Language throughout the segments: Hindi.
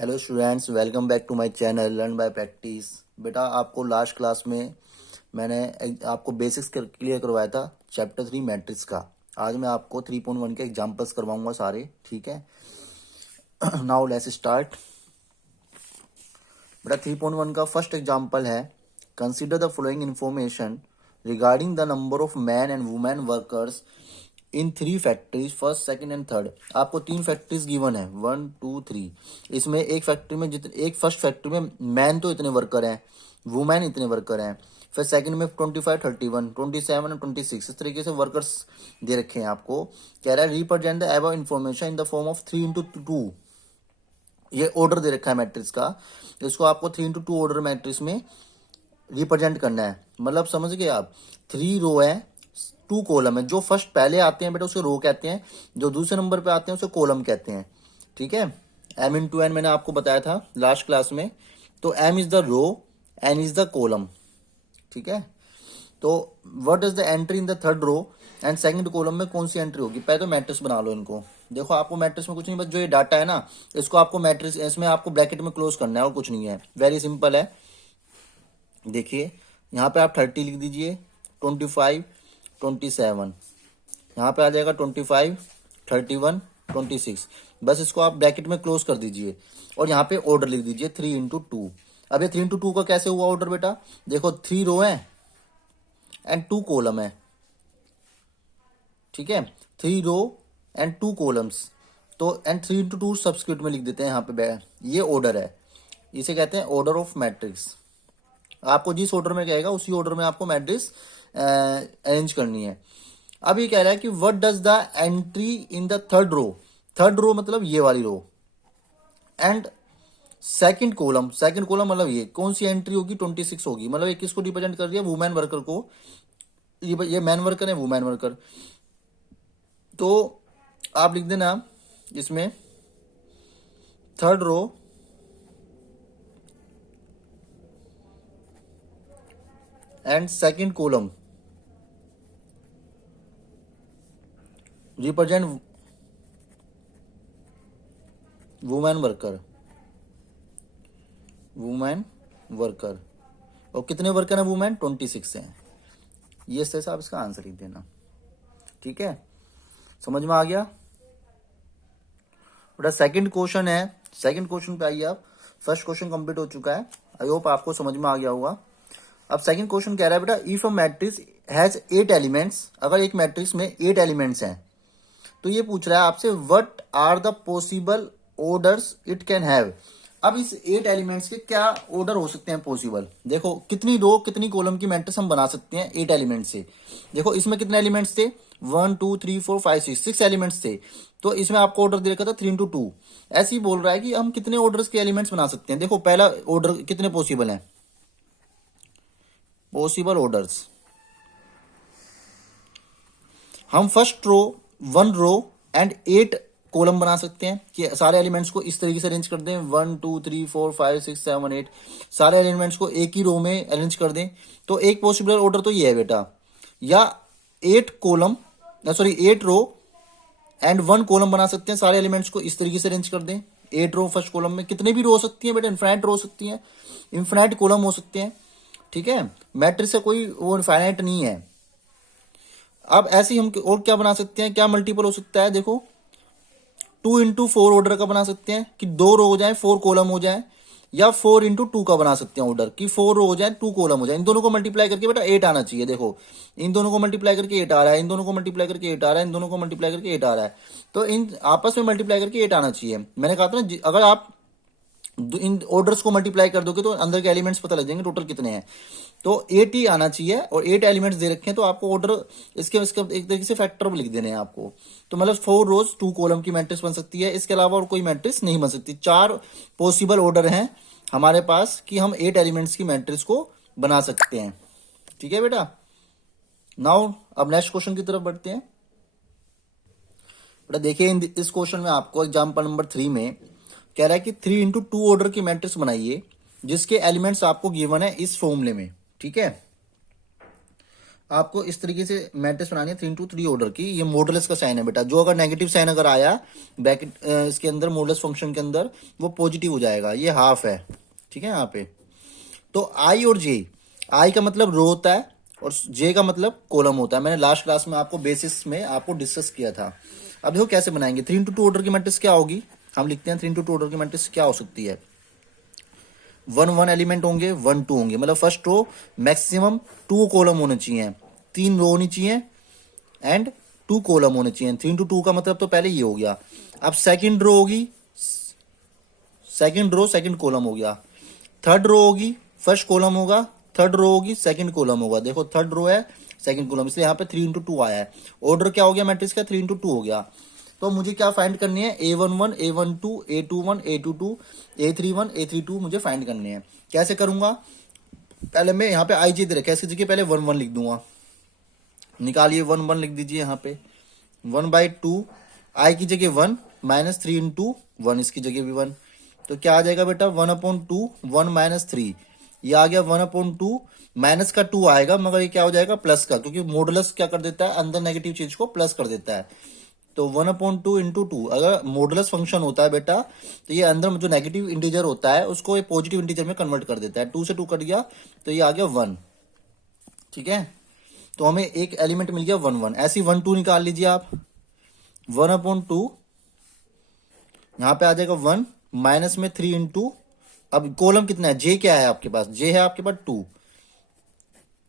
Hello students, welcome back to my channel learn by practice. बेटा, आपको लास्ट क्लास में मैंने आपको बेसिक्स क्लियर करवाया था चैप्टर 3 मैट्रिक्स का। आज मैं आपको 3.1 के एग्जांपल्स करवाऊंगा सारे, ठीक है। Now let's start. बेटा 3.1 का फर्स्ट एग्जांपल है, consider the following information regarding the number of man and women workers in 3 factories, first second and third. आपको 3 फैक्ट्रीज गिवन है, 1 2 3। इसमें एक फैक्ट्री में एक फर्स्ट फैक्ट्री में मैन तो इतने वर्कर हैं, वुमेन इतने वर्कर हैं। फिर सेकंड में 25, 31, 27 और 26 इस तरीके से वर्कर्स दे रखे हैं। आपको कह रहा है represent the above information in the form of 3x2। ये ऑर्डर दे रखा है मैट्रिक्स का, इसको आपको 3x2 ऑर्डर मैट्रिक्स में रिप्रेजेंट करना है। मतलब समझ गए आप, 3 रो है, 2 कॉलम है। जो फर्स्ट पहले आते हैं बेटा उसे रो कहते हैं, जो दूसरे नंबर पे आते हैं उसे कॉलम कहते हैं, ठीक है। m इंटू एन मैंने आपको बताया था लास्ट क्लास में। तो m is the row, n is the column, ठीक है। तो what is the entry in the third row and second column में कौन सी एंट्री होगी? पहले तो मैट्रिक्स बना लो इनको। देखो आपको मैट्रिक्स में कुछ नहीं, बस जो ये डाटा है ना, इसको आपको मैट्रिक्स इसमें आपको ब्रैकेट में क्लोज करना है और कुछ नहीं है। वेरी सिंपल है। देखिए यहाँ पे आप 30 लिख दीजिए, 25, 27, यहाँ पे आ जाएगा 25, 31, 26। बस इसको आप ब्रैकेट में क्लोज कर दीजिए और यहाँ पे ऑर्डर लिख दीजिए 3x2। अब ये 3x2 का कैसे हुआ ऑर्डर बेटा? देखो 3 रो है एंड 2 कॉलम है, ठीक है। 3 रो एंड 2 कॉलम्स, तो एंड 3x2 सब्स्क्रिप्ट में लिख देते हैं यहाँ पे। ये ऑर्डर है, इसे कहते हैं ऑर्डर ऑफ मैट्रिक्स। आपको जिस ऑर्डर में कहेगा उसी ऑर्डर में आपको मैट्रिक्स अरेंज करनी है। अब ये कह रहा है कि what does the entry in the third row. Third row मतलब ये वाली रो, एंड सेकंड कॉलम मतलब ये कौन सी एंट्री होगी? 26 होगी। मतलब ये किसको रिप्रेजेंट कर रही है? वुमेन वर्कर को। ये मैन वर्कर है, वुमेन वर्कर। तो आप लिख देना इसमें third row and second column represent women worker. और कितने वर्कर है वुमेन? 26 हैं। ये इस तरह से आप इसका आंसर लिख देना, ठीक है। समझ में आ गया बेटा? सेकंड क्वेश्चन है, सेकंड क्वेश्चन पे आइए आप। फर्स्ट क्वेश्चन कंप्लीट हो चुका है, आई होप आपको समझ में आ गया होगा। अब सेकंड क्वेश्चन कह रहा है बेटा, if a matrix has 8 elements, अगर एक मैट्रिक्स में 8 एलिमेंट्स हैं तो ये पूछ रहा है आपसे what are the possible orders it can have. अब इस 8 एलिमेंट्स के क्या ऑर्डर हो सकते हैं पॉसिबल? देखो कितनी रो कितनी कॉलम की मैट्रिक्स हम बना सकते हैं 8 एलिमेंट से। देखो इसमें कितने एलिमेंट्स थे? 1 2 3 4 5 6 एलिमेंट्स थे। तो इसमें आपको ऑर्डर दे रखा था 3x2। ऐसे ही बोल रहा है कि हम कितने ऑर्डर्स के एलिमेंट्स बना सकते हैं। देखो पहला ऑर्डर कितने पॉसिबल है? पॉसिबल ऑर्डर्स, हम first row 1 row and 8 column बना सकते हैं कि सारे एलिमेंट्स को इस तरीके से अरेंज कर दें। 1 2 3 4 5 6 7 8 सारे एलिमेंट्स को एक ही रो में अरेंज कर दें। तो एक पॉसिबल ऑर्डर तो ये है बेटा, या 8 column sorry 8 row and 1 column बना सकते हैं। सारे एलिमेंट्स को इस तरीके से अरेंज कर दें। 8 रो फर्स्ट कॉलम में कितने भी रो हो सकती है बेटा? इन्फिनाइट रो हो सकती है, इन्फिनाइट कॉलम हो सकते हैं, ठीक है। मैट्रिक्स से कोई वो इनफाइनाइट नहीं है। अब ऐसे ही हम और क्या बना सकते हैं? क्या मल्टीपल हो सकता है? देखो 2x4 ऑर्डर का बना सकते हैं कि 2 रो हो जाए 4 कॉलम हो जाए, या 4x2 का बना सकते हैं ऑर्डर कि 4 रो हो जाए 2 कॉलम हो जाए। इन दोनों को मल्टीप्लाई करके बेटा 8 आना चाहिए। देखो इन दोनों को मल्टीप्लाई करके 8 आ रहा है, इन दोनों को मल्टीप्लाई करके 8 आ रहा है, इन दोनों को मल्टीप्लाई करके 8 आ रहा है। तो इन आपस में मल्टीप्लाई करके 8 आना चाहिए। मैंने कहा था ना, अगर आप इन ऑर्डर्स को मल्टीप्लाई कर दोगे तो अंदर के एलिमेंट्स पता लग जाएंगे टोटल कितने हैं। तो 8 ही आना चाहिए और 8 एलिमेंट्स दे रखे हैं, तो आपको ऑर्डर इसके एक तरीके से फैक्टर लिख देने हैं आपको। तो मतलब 4 रोज 2 कॉलम की मैट्रिक्स बन सकती है, इसके अलावा और कोई मैट्रिक्स नहीं बन सकती। 4 पॉसिबल ऑर्डर हैं हमारे पास कि हम 8 एलिमेंट्स की मैट्रिक्स को बना सकते हैं, ठीक है बेटा। नाउ अब नेक्स्ट क्वेश्चन की तरफ बढ़ते हैं बेटा। देखिए इस क्वेश्चन में आपको एग्जाम्पल नंबर 3 में कह रहा है कि 3x2 ऑर्डर की मैट्रिक्स बनाइए जिसके एलिमेंट्स आपको गिवन है इस फॉर्मूले में, ठीक है। आपको इस तरीके से मैट्रिक्स बनानी है 3 into 3 ऑर्डर की। ये मॉडुलस का साइन है बेटा, जो अगर नेगेटिव साइन अगर आया ब्रैकेट इसके अंदर मॉडुलस फंक्शन के अंदर, वो पॉजिटिव हो जाएगा। ये हाफ है, ठीक है। यहाँ पे तो आई और जे, आई का मतलब रो होता है और जे का मतलब कॉलम होता है। मैंने लास्ट क्लास में आपको बेसिस में आपको डिस्कस किया था। अब देखो कैसे बनाएंगे। 3 into 2 ऑर्डर की मैट्रिक्स क्या होगी, हम लिखते हैं 3 into 2 ऑर्डर की मैट्रिक्स क्या हो सकती है। 1 1 एलिमेंट होंगे, 1 2 होंगे, मतलब फर्स्ट रो मैक्सिमम 2 कॉलम होने चाहिए, 3 रो होनी चाहिए एंड 2 कॉलम होने चाहिए। 3 into 2 का मतलब तो पहले ये हो गया। अब सेकंड रो होगी, सेकंड रो सेकंड कॉलम हो गया। थर्ड रो होगी, फर्स्ट कॉलम होगा, थर्ड रो होगी, सेकंड कॉलम होगा। देखो थर्ड रो है, सेकंड कॉलम, इसलिए यहाँ पे 3 into 2 आया है। ऑर्डर क्या हो गया मैट्रिक्स का, 3 into 2 हो गया। तो मुझे क्या फाइंड करनी है, A11 A12 A21 A22 A31 A32 मुझे फाइंड करनी है। कैसे करूंगा, पहले मैं यहाँ पे आई जे दे रखा है, इसकी जगह पहले 1 1 लिख दूंगा। निकालिए 1 1 लिख दीजिए यहाँ पे। 1/2 आई की जगह 1 -3 into 1, इसकी जगह भी 1। तो क्या आ जाएगा बेटा, 1/2 1 - 3, ये आ गया 1/2। माइनस का 2 आएगा, मगर ये क्या हो जाएगा प्लस का, क्योंकि मॉडुलस क्या कर देता है, अंदर नेगेटिव चीज को प्लस कर देता है। तो 1/2 into 2, अगर मॉडुलस फंक्शन होता है बेटा, तो ये अंदर जो नेगेटिव इंटीजर होता है उसको ये पॉजिटिव इंटीजर में कन्वर्ट कर देता है। 2 से 2 कट गया तो ये आ गया 1, ठीक है। तो हमें एक एलिमेंट मिल गया 1 1। ऐसी 1 2 निकाल लीजिए आप। 1/2 यहाँ पे आ जाएगा 1, माइनस में 3 into, अब कॉलम कितना है, जे क्या है आपके पास, जे है आपके पास 2,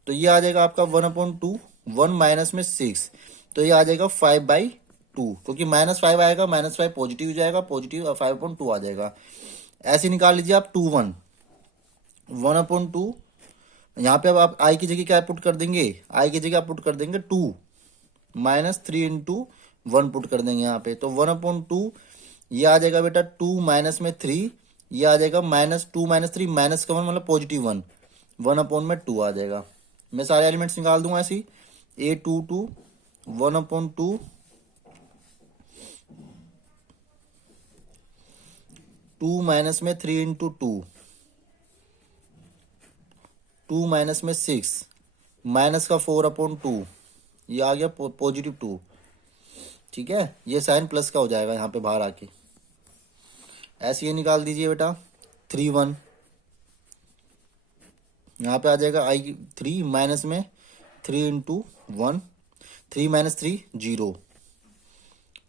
तो ये आ जाएगा आपका 1/2, 1 माइनस में 6, तो ये आ जाएगा 5/2, क्योंकि -5 आएगा, -5 पॉजिटिव हो जाएगा, पॉजिटिव 5/2 आ जाएगा। ऐसे निकाल लीजिए आप 2 1, 1/2। यहाँ पे अब आप आई की जगह क्या पुट कर देंगे, आई की जगह आप पुट कर देंगे 2 -3 into 1 पुट कर देंगे यहाँ पे। तो 1/2 ये आ जाएगा बेटा 2 माइनस में 3, ये आ जाएगा -2 - 3 माइनस का 1 मतलब पॉजिटिव 1, 1/2 आ जाएगा। मैं सारे एलिमेंट्स निकाल दूंगा ऐसी। A22 1/2 2 माइनस में 3 into 2, 2 माइनस में 6, माइनस का 4/2, ये आ गया पॉजिटिव 2, ठीक है। ये साइन प्लस का हो जाएगा यहाँ पे बाहर आके। ऐसे ये निकाल दीजिए बेटा 3 1, यहाँ पे आ जाएगा आई 3 माइनस में 3 into 1, 3 - 3 0।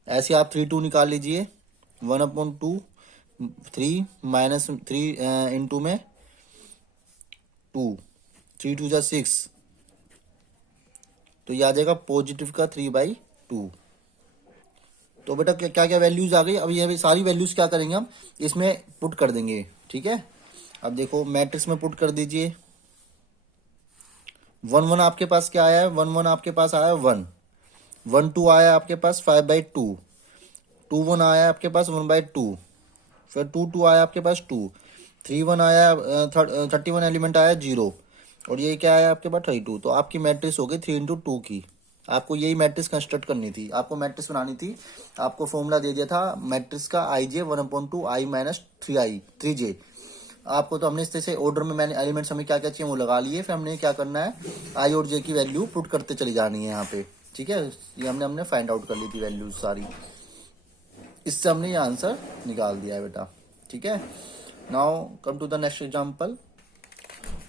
ऐसे आप 3 2 निकाल लीजिए। 1/2 3 माइनस 3 इंटू में 2, 3 2 जा 6, तो ये आ जाएगा पॉजिटिव का 3/2। तो बेटा क्या क्या वैल्यूज आ गई। अब ये सारी वैल्यूज क्या करेंगे हम इसमें पुट कर देंगे, ठीक है। अब देखो मैट्रिक्स में पुट कर दीजिए। 1 1 आपके पास क्या आया है, 1 1 आपके पास आया 1, 1 2 आया आपके पास 5/2, 2 1 आया आपके पास 1/2, फिर 2 2 आया आपके पास 2, 3 1 आया 31 एलिमेंट आया 0, और ये क्या आया आपके पास 32। तो आपकी मैट्रिक्स हो गई 3 into 2 की। आपको यही मैट्रिक्स कंस्ट्रक्ट करनी थी, आपको मैट्रिक्स बनानी थी। आपको फॉर्मूला दे दिया था मैट्रिक्स का आई जे 1/2 I - 3J। आपको तो हमने इस तरह से ऑर्डर में मैंने एलिमेंट्स हमें क्या क्या चाहिए वो लगा लिए, फिर हमने क्या करना है आई और जे की वैल्यू पुट करते चली जानी है यहाँ पे, ठीक है। ये हमने फाइंड आउट कर ली थी वैल्यूज सारी, इससे हमने ये आंसर निकाल दिया है बेटा, ठीक है। Now come to the next example.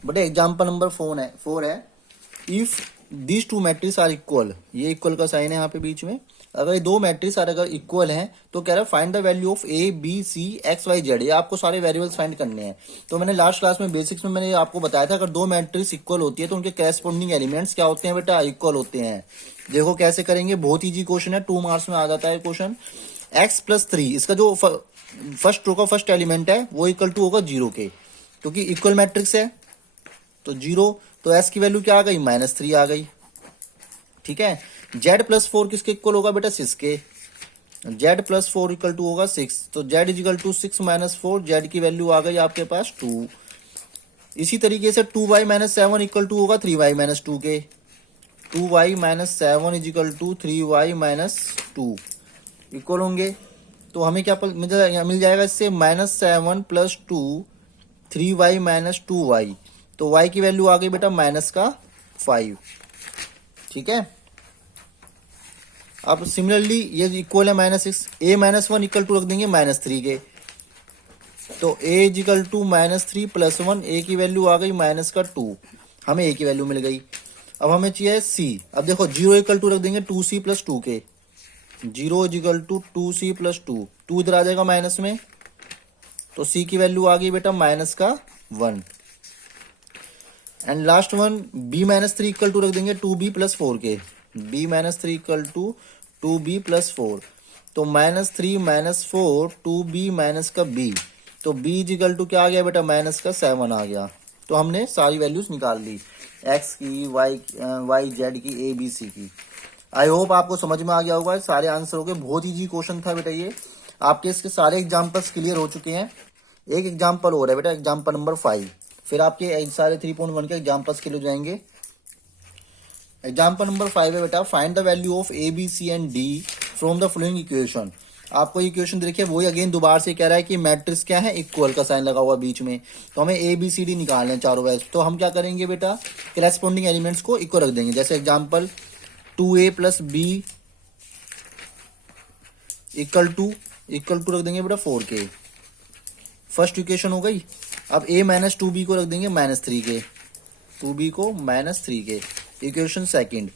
But example number 4 है if these 2 matrix are equal, ये इक्वल का साइन है यहाँ पे बीच में। अगर ये 2 मैट्रिक्स अगर इक्वल हैं तो कह रहा है find the value of A B C X Y Z। ये आपको सारे वेरिएबल्स फाइंड करने हैं। तो मैंने लास्ट क्लास में बेसिक्स में मैंने आपको बताया था अगर 2 मैट्रिक्स इक्वल होती है तो उनके करेस्पॉन्डिंग एलिमेंट्स क्या होते हैं बेटा, इक्वल होते हैं। देखो कैसे करेंगे, बहुत ईजी क्वेश्चन है, 2 मार्क्स में आ जाता है क्वेश्चन। x + 3 इसका जो फर्स्ट रो का फर्स्ट एलिमेंट है वो इक्वल टू होगा 0 के, क्योंकि इक्वल मैट्रिक्स है तो 0। तो s की वैल्यू क्या आ गई, -3 आ गई, ठीक है। z + 4 किसके इक्वल होगा बेटा, 6 के। z + 4 इक्वल टू होगा 6, तो z = 6 - 4, z की वैल्यू आ गई आपके पास 2। इसी तरीके से 2y - 7 इक्वल टू होगा 3y - 2 के। 2y - 7 = 3y - 2 इक्वल होंगे। तो हमें क्या मिल जाएगा इससे, -7 + 2 3y - 2y। तो y की वैल्यू आ गई बेटा -5। ठीक है। अब सिमिलरली ये इक्वल है -6, a -1 इक्वल टू रख देंगे -3 के, तो a इक्वल टू -3 + 1, a की वैल्यू आ गई -2, हमें a की वैल्यू मिल गई। अब हमें चाहिए c। अब देखो 0 इक्वल टू रख देंगे 2c + 2 के, 0 इक्वल टू 2c + 2, 2 इधर आ जाएगा माइनस में, तो c की वैल्यू आ गई बेटा -1। And last one b -3 equal to रख देंगे 2b + 4 के, b -3 इक्वल टू 2b + 4, तो -3 - 4 2b माइनस का b, तो b इक्वल टू क्या आ गया बेटा -7 आ गया। तो हमने सारी वैल्यूज निकाल ली, x की, y z की, a b c की। आई होप आपको समझ में आ गया होगा सारे आंसर हो गए। बहुत इजी क्वेश्चन था बेटा ये। आपके इसके सारे एग्जाम्पल्स क्लियर हो चुके हैं। एक एग्जाम्पल हो रहा है बेटा, एग्जाम्पल नंबर 5, फिर आपके सारे 3.1 के एग्जाम्पल्स क्लियर हो जाएंगे। एग्जाम्पल नंबर 5 है बेटा, find the value of A B C and D from the following equation. आपको इक्वेशन देखिए वही अगेन दोबारा से कह रहा है कि मैट्रिक्स क्या है, इक्वल का साइन लगा हुआ बीच में, तो हमें ए बी सी डी निकालना है चारों वैल्यूज। तो हम क्या करेंगे बेटा, करस्पॉन्डिंग एलिमेंट्स को इक्वल रख देंगे। जैसे example 2a + b equal to रख देंगे बेटा 4k, फर्स्ट इक्वेशन हो गई। अब a - 2b को रख देंगे -3 के, 2b को -3 के, इक्वेशन सेकंड।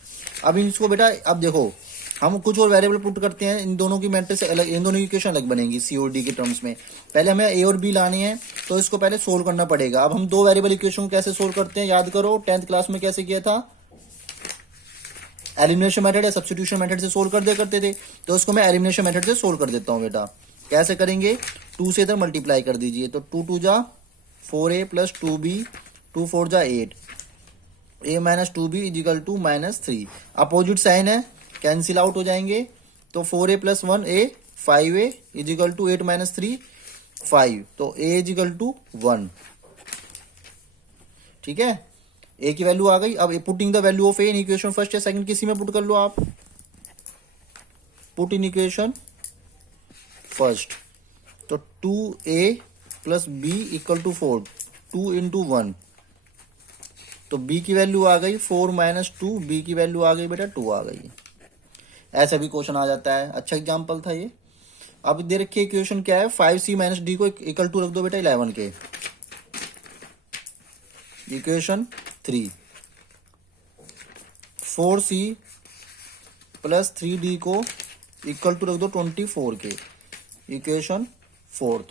अब इसको बेटा, अब देखो हम कुछ और वेरिएबल पुट करते हैं, इन दोनों की मैट्रिक्स अलग, इन दोनों की इक्वेशन अलग बनेगी सी और डी के टर्म्स में। पहले हमें ए और बी लानी है, तो इसको पहले सोल्व करना पड़ेगा। अब हम दो वेरिएबल इक्वेशन को कैसे सोल्व करते हैं, याद करो 10th क्लास में कैसे किया था, एलिमिनेशन मेथड या सब्स्टिट्यूशन मेथड से सोल्व कर दे करते थे। तो इसको मैं एलिमिनेशन मेथड से सोल्व कर देता हूँ बेटा। कैसे करेंगे, 2 से इधर मल्टीप्लाई कर दीजिए, तो 2 2 जा 4a + 2b, 2 4 जा 8, a - 2b equal to -3। Opposite sign है, कैंसिल आउट हो जाएंगे, तो 4a + 1a 5a equal to 8 - 3 5, तो a इक्वल टू 1। ठीक है, a की वैल्यू आ गई। अब putting the value of a in equation first या सेकंड, किसी में पुट कर लो आप, पुट इन इक्वेशन फर्स्ट, तो 2a + b इक्वल टू 4, 2 × 1, तो b की वैल्यू आ गई 4 - 2, b की वैल्यू आ गई बेटा 2 आ गई। ऐसा भी क्वेश्चन आ जाता है, अच्छा एग्जांपल था ये। अब दे रखिए इक्वेशन क्या है, 5c - d को इक्वल टू रख दो बेटा 11 के, इक्वेशन 3, 4c + 3d को इक्वल टू रख दो 24 के, इक्वेशन 4।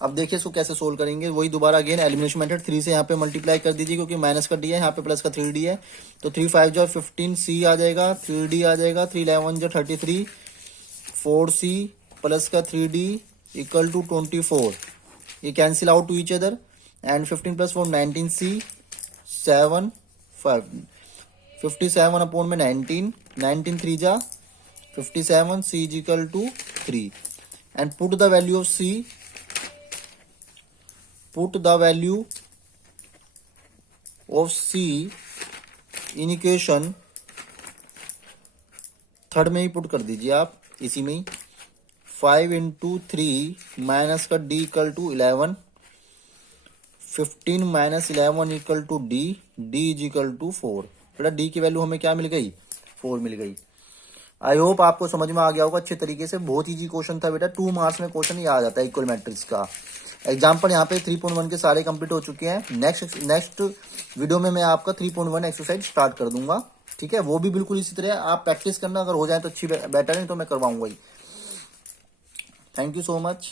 अब देखिए इसको कैसे सोल्व करेंगे, वही दोबारा अगेन एलिमिनेशन मेथड, 3 से यहाँ पे मल्टीप्लाई कर दीजिए क्योंकि माइनस का डी है, यहाँ पे प्लस का 3d है, तो 3 5 जो 15, c आ जाएगा, 3d आ जाएगा, 3 11 जो 33, 4c प्लस का 3d इक्वल टू 24, ये cancel out to each other, and 15 + 4 19c 7 5, 57 upon में 19, 19 3 जा 57, c equal to 3, and put the value of c, put the value of c in equation third में ही पुट कर दीजिए आप, इसी में ही 5 × 3 माइनस का d equal to 11, 15 - 11 equal to d, d equal to 4। बेटा d की वैल्यू हमें क्या मिल गई, 4 मिल गई। आई होप आपको समझ में आ गया होगा अच्छे तरीके से। बहुत इजी क्वेश्चन था बेटा, 2 मार्क्स में क्वेश्चन ही आ जाता है इक्वल मैट्रिक्स का। एग्जाम्पल यहाँ पे 3.1 के सारे कंप्लीट हो चुके हैं। नेक्स्ट वीडियो में मैं आपका 3.1 एक्सरसाइज स्टार्ट कर दूंगा, ठीक है। वो भी बिल्कुल इसी तरह आप प्रैक्टिस करना, अगर हो जाए तो अच्छी बेटर है, तो मैं करवाऊंगा ही। Thank you so much.